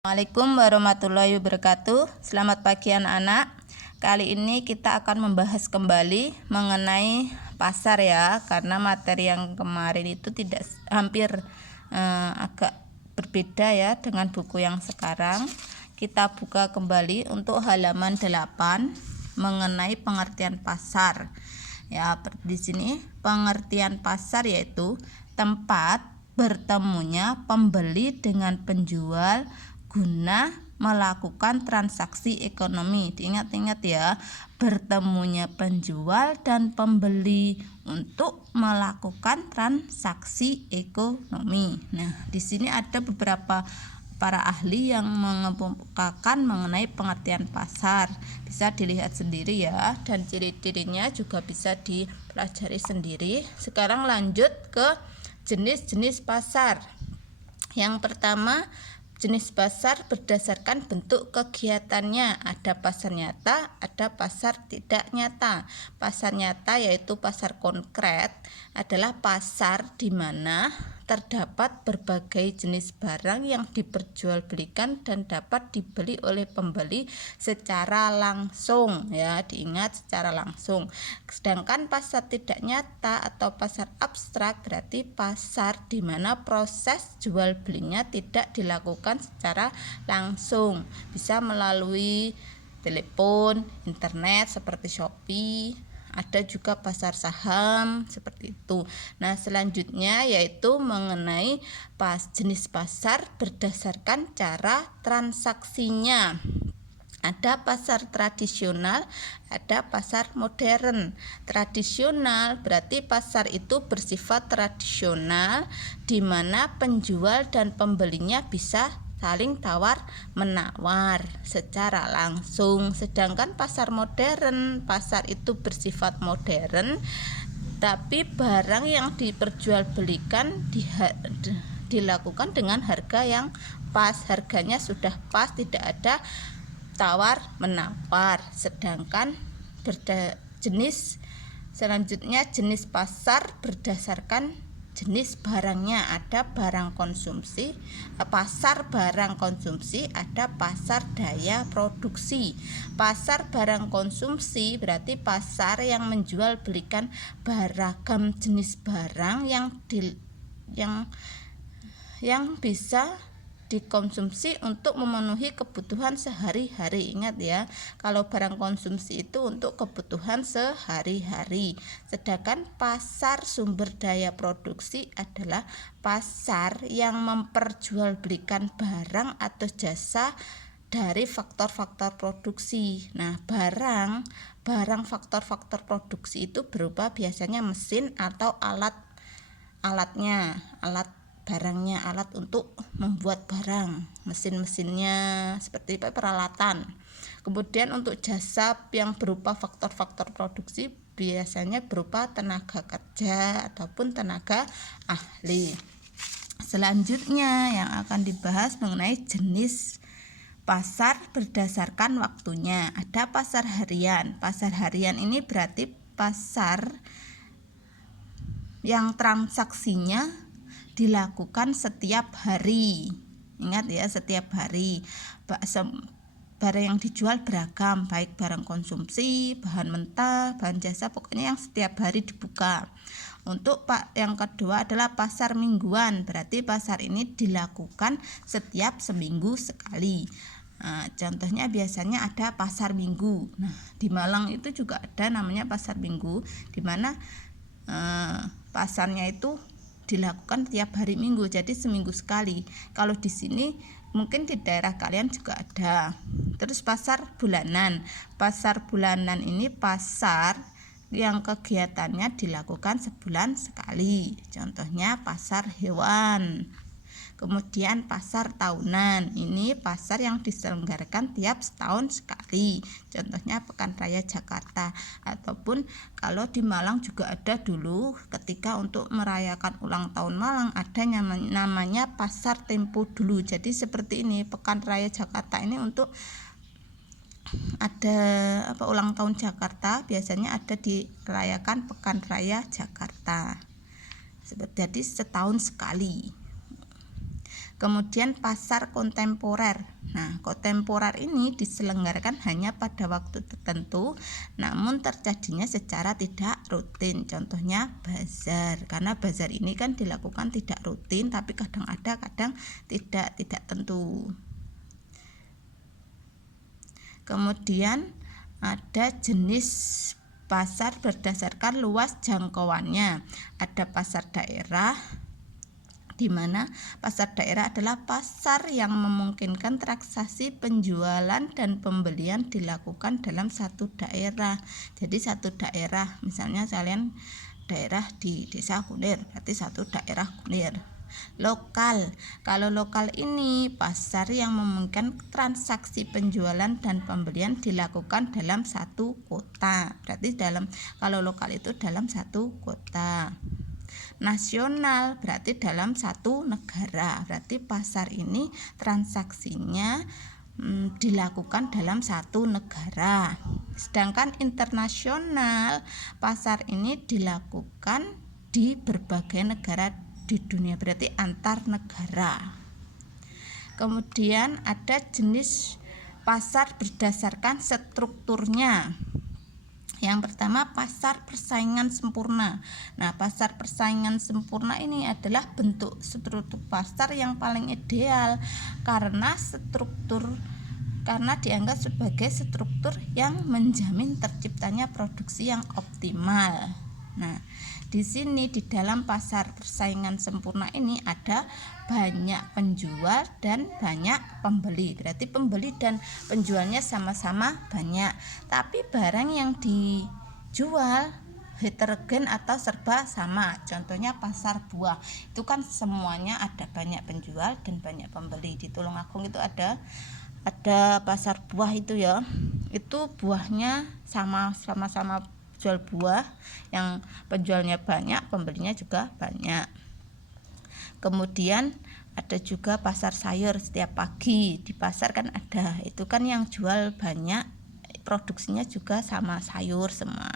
Assalamualaikum warahmatullahi wabarakatuh. Selamat pagi anak-anak. Kali ini kita akan membahas kembali mengenai pasar ya, karena materi yang kemarin itu tidak hampir agak berbeda ya dengan buku yang sekarang. Kita buka kembali untuk halaman 8 mengenai pengertian pasar. Ya, di sini pengertian pasar yaitu tempat bertemunya pembeli dengan penjual guna melakukan transaksi ekonomi. Diingat-ingat ya, bertemunya penjual dan pembeli untuk melakukan transaksi ekonomi. Nah, di sini ada beberapa para ahli yang mengemukakan mengenai pengertian pasar. Bisa dilihat sendiri ya, dan ciri-cirinya juga bisa dipelajari sendiri. Sekarang lanjut ke jenis-jenis pasar. Yang pertama, jenis pasar berdasarkan bentuk kegiatannya. Ada pasar nyata, ada pasar tidak nyata. Pasar nyata yaitu pasar konkret adalah pasar di mana terdapat berbagai jenis barang yang diperjualbelikan dan dapat dibeli oleh pembeli secara langsung ya, diingat secara langsung. Sedangkan pasar tidak nyata atau pasar abstrak berarti pasar di mana proses jual belinya tidak dilakukan secara langsung, bisa melalui telepon, internet seperti Shopee. Ada juga pasar saham seperti itu. Nah, selanjutnya yaitu mengenai jenis pasar berdasarkan cara transaksinya. Ada pasar tradisional, ada pasar modern. Tradisional berarti pasar itu bersifat tradisional di mana penjual dan pembelinya bisa saling tawar menawar secara langsung. Sedangkan pasar modern, pasar itu bersifat modern, tapi barang yang diperjualbelikan dilakukan dengan harga yang pas, harganya sudah pas, tidak ada tawar menawar. Sedangkan selanjutnya jenis pasar berdasarkan jenis barangnya. Ada barang konsumsi, pasar barang konsumsi, ada pasar daya produksi. Pasar barang konsumsi berarti pasar yang menjual belikan beragam jenis barang yang bisa dikonsumsi untuk memenuhi kebutuhan sehari-hari. Ingat ya, kalau barang konsumsi itu untuk kebutuhan sehari-hari. Sedangkan pasar sumber daya produksi adalah pasar yang memperjualbelikan barang atau jasa dari faktor-faktor produksi. Nah, barang faktor-faktor produksi itu berupa biasanya mesin atau alatnya, barangnya, alat untuk membuat barang, mesin-mesinnya seperti peralatan. Kemudian untuk jasa yang berupa faktor-faktor produksi biasanya berupa tenaga kerja ataupun tenaga ahli. Selanjutnya yang akan dibahas mengenai jenis pasar berdasarkan waktunya. Ada pasar harian. Pasar harian ini berarti pasar yang transaksinya dilakukan setiap hari. Ingat ya, setiap hari. Barang yang dijual beragam, baik barang konsumsi, bahan mentah, bahan jasa, pokoknya yang setiap hari dibuka. Untuk yang kedua adalah pasar mingguan, berarti pasar ini dilakukan setiap seminggu sekali. Nah, contohnya biasanya ada pasar minggu. Nah, di Malang itu juga ada namanya pasar minggu, di mana pasarnya itu dilakukan tiap hari Minggu, jadi seminggu sekali. Kalau di sini mungkin di daerah kalian juga ada. Terus pasar bulanan. Pasar bulanan ini pasar yang kegiatannya dilakukan sebulan sekali. Contohnya pasar hewan. Kemudian pasar tahunan, ini pasar yang diselenggarakan tiap setahun sekali. Contohnya Pekan Raya Jakarta. Ataupun kalau di Malang juga ada dulu ketika untuk merayakan ulang tahun Malang ada namanya pasar Tempo dulu. Jadi seperti ini, Pekan Raya Jakarta ini untuk ada ulang tahun Jakarta, biasanya ada dirayakan Pekan Raya Jakarta. Jadi setahun sekali. Kemudian pasar kontemporer. Nah, kontemporer ini diselenggarakan hanya pada waktu tertentu, namun terjadinya secara tidak rutin. Contohnya bazar. Karena bazar ini kan dilakukan tidak rutin, tapi kadang ada, kadang tidak tentu. Kemudian ada jenis pasar berdasarkan luas jangkauannya. Ada pasar daerah, di mana pasar daerah adalah pasar yang memungkinkan transaksi penjualan dan pembelian dilakukan dalam satu daerah. Jadi satu daerah, misalnya kalian daerah di desa Kunir, berarti satu daerah Kunir. Lokal, kalau lokal ini pasar yang memungkinkan transaksi penjualan dan pembelian dilakukan dalam satu kota. Berarti kalau lokal itu dalam satu kota. Nasional berarti dalam satu negara. Berarti pasar ini transaksinya dilakukan dalam satu negara. Sedangkan internasional, pasar ini dilakukan di berbagai negara di dunia, berarti antar negara. Kemudian ada jenis pasar berdasarkan strukturnya. Yang pertama, pasar persaingan sempurna. Nah, pasar persaingan sempurna ini adalah bentuk struktur pasar yang paling ideal karena dianggap sebagai struktur yang menjamin terciptanya produksi yang optimal. Nah, di sini di dalam pasar persaingan sempurna ini ada banyak penjual dan banyak pembeli. Berarti pembeli dan penjualnya sama-sama banyak, tapi barang yang dijual heterogen atau serba sama. Contohnya pasar buah, itu kan semuanya ada banyak penjual dan banyak pembeli. Di Tulungagung itu ada pasar buah itu ya. Itu buahnya sama-sama jual buah, yang penjualnya banyak, pembelinya juga banyak. Kemudian ada juga pasar sayur, setiap pagi di pasar kan ada, itu kan yang jual banyak, produksinya juga sama sayur semua.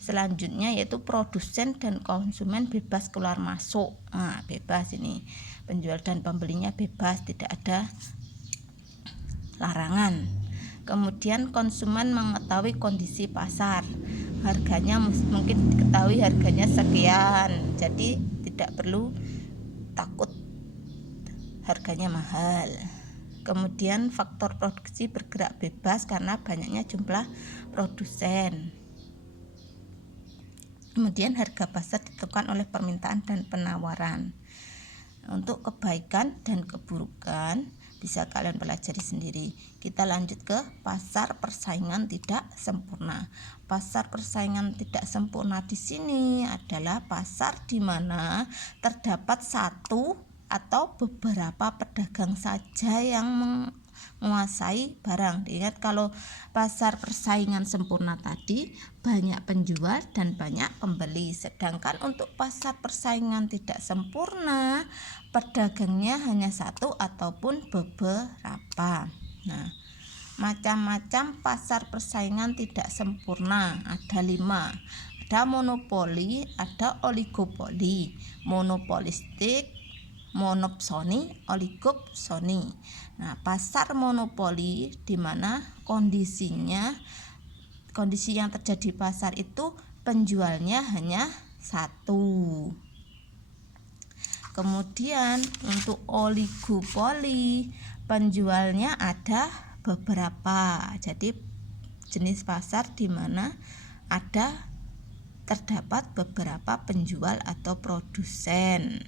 Selanjutnya yaitu produsen dan konsumen bebas keluar masuk. Nah, bebas ini, penjual dan pembelinya bebas, tidak ada larangan. Kemudian konsumen mengetahui kondisi pasar, harganya mungkin diketahui harganya sekian, jadi tidak perlu takut harganya mahal. Kemudian faktor produksi bergerak bebas karena banyaknya jumlah produsen. Kemudian harga pasar ditentukan oleh permintaan dan penawaran. Untuk kebaikan dan keburukan bisa kalian pelajari sendiri. Kita lanjut ke pasar persaingan tidak sempurna. Pasar persaingan tidak sempurna di sini adalah pasar di mana terdapat satu atau beberapa pedagang saja yang menguasai barang. Ingat, kalau pasar persaingan sempurna tadi banyak penjual dan banyak pembeli. Sedangkan untuk pasar persaingan tidak sempurna, pedagangnya hanya satu ataupun beberapa. Nah, macam-macam pasar persaingan tidak sempurna ada 5. Ada monopoli, ada oligopoli, monopolistik, monopsoni, oligopsoni. Nah, pasar monopoli di mana kondisi yang terjadi pasar itu penjualnya hanya satu. Kemudian untuk oligopoli, penjualnya ada beberapa. Jadi jenis pasar di mana terdapat beberapa penjual atau produsen.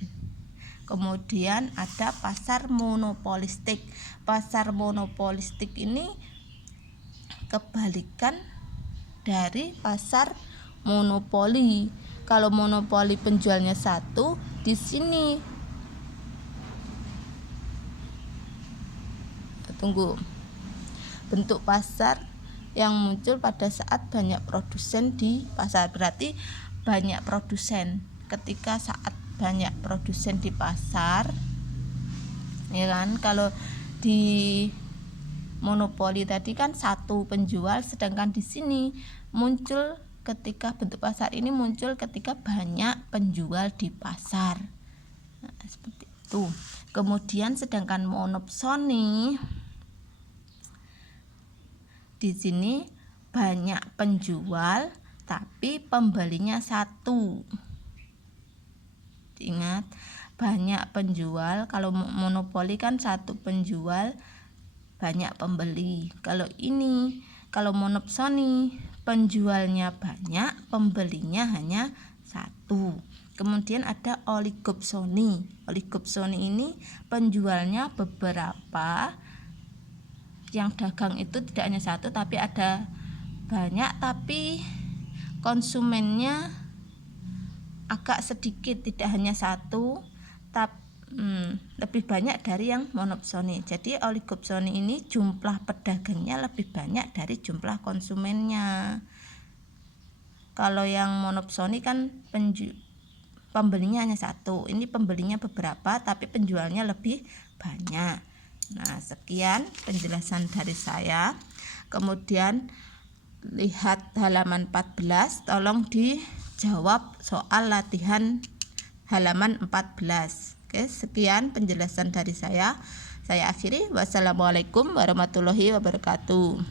Kemudian ada pasar monopolistik. Pasar monopolistik ini kebalikan dari pasar monopoli. Kalau monopoli penjualnya satu, di sini bentuk pasar yang muncul pada saat banyak produsen di pasar. Berarti banyak produsen. Ketika saat banyak produsen di pasar, ya kan, kalau di monopoli tadi kan satu penjual, sedangkan di sini bentuk pasar ini muncul ketika banyak penjual di pasar. Nah, seperti itu. satu. Kemudian sedangkan monopsoni di sini banyak penjual tapi pembelinya satu. Ingat, banyak penjual. Kalau monopoli kan satu penjual, banyak pembeli. Kalau monopsoni, penjualnya banyak, pembelinya hanya satu. Kemudian ada oligopsoni. Oligopsoni ini penjualnya beberapa, yang dagang itu tidak hanya satu tapi ada banyak, tapi konsumennya agak sedikit, tidak hanya satu tapi lebih banyak dari yang monopsoni. Jadi oligopsoni ini jumlah pedagangnya lebih banyak dari jumlah konsumennya. Kalau yang monopsoni kan pembelinya hanya satu, ini pembelinya beberapa tapi penjualnya lebih banyak. Nah, sekian penjelasan dari saya. Kemudian lihat halaman 14, tolong dijawab soal latihan halaman 14. Oke, sekian penjelasan dari saya. Saya akhiri. Wassalamualaikum warahmatullahi wabarakatuh.